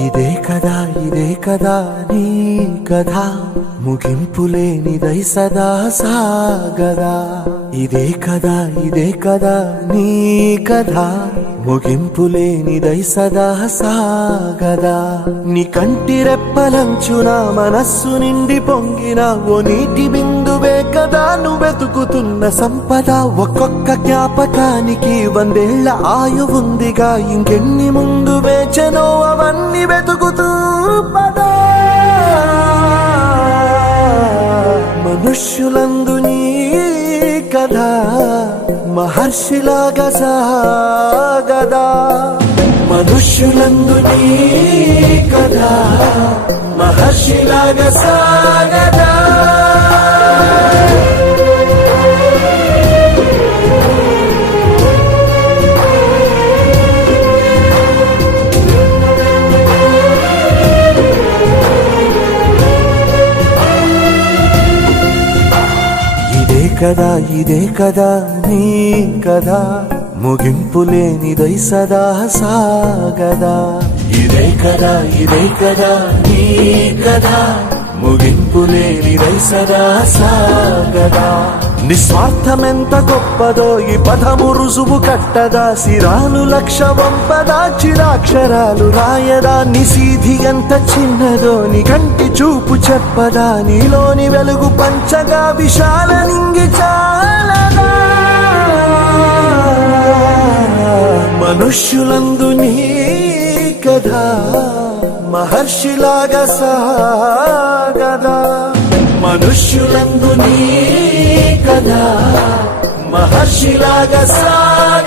ఇదే కదా నీ కథ ముగింపులేనిదై సదా సాగదా ఇదే కదా నీ కథ ముగింపులేనిదై సదా సాగదా నీ కంటి రెప్పలంచున మనస్సు నిండి పొంగిన ఓ నీటి బిందువే కదా నువ్వు వెతుకుతున్న సంపద ఒక్కొక్క జ్ఞాపకానికి 100 ఏళ్ల ఆయువుందిగా ఇంకెన్ని ముందు వేచనో అవన్నీ వెతుకుతూ పదా మనుష్యులందు నీ కథ మహర్షిలాగా సాగదా మనుష్యులందు నీ కథ మహర్షిలాగా సాగదా ఇదే కదా నీ కథ ముగింపులేనిదై సదా సాగదా ఇదే కదా నీ కథ ముగింపులేనిదై సదా సాగదా నిస్వార్థమెంత గొప్పదో ఈ పదము రుజువు కట్టదా సిరాలు లక్ష వంపదా చిరాక్షరాలు రాయదా నిశీధి ఎంత చిన్నదో నీ కంటి చూపు చెప్పదా నీలోని వెలుగు పంచగా విశాల నింగి చాలదా మనుష్యులందు నీ కథ మహర్షిలాగా సాగదా మనుష్యులందు నీ కథ మహర్షిలాగా సాగదా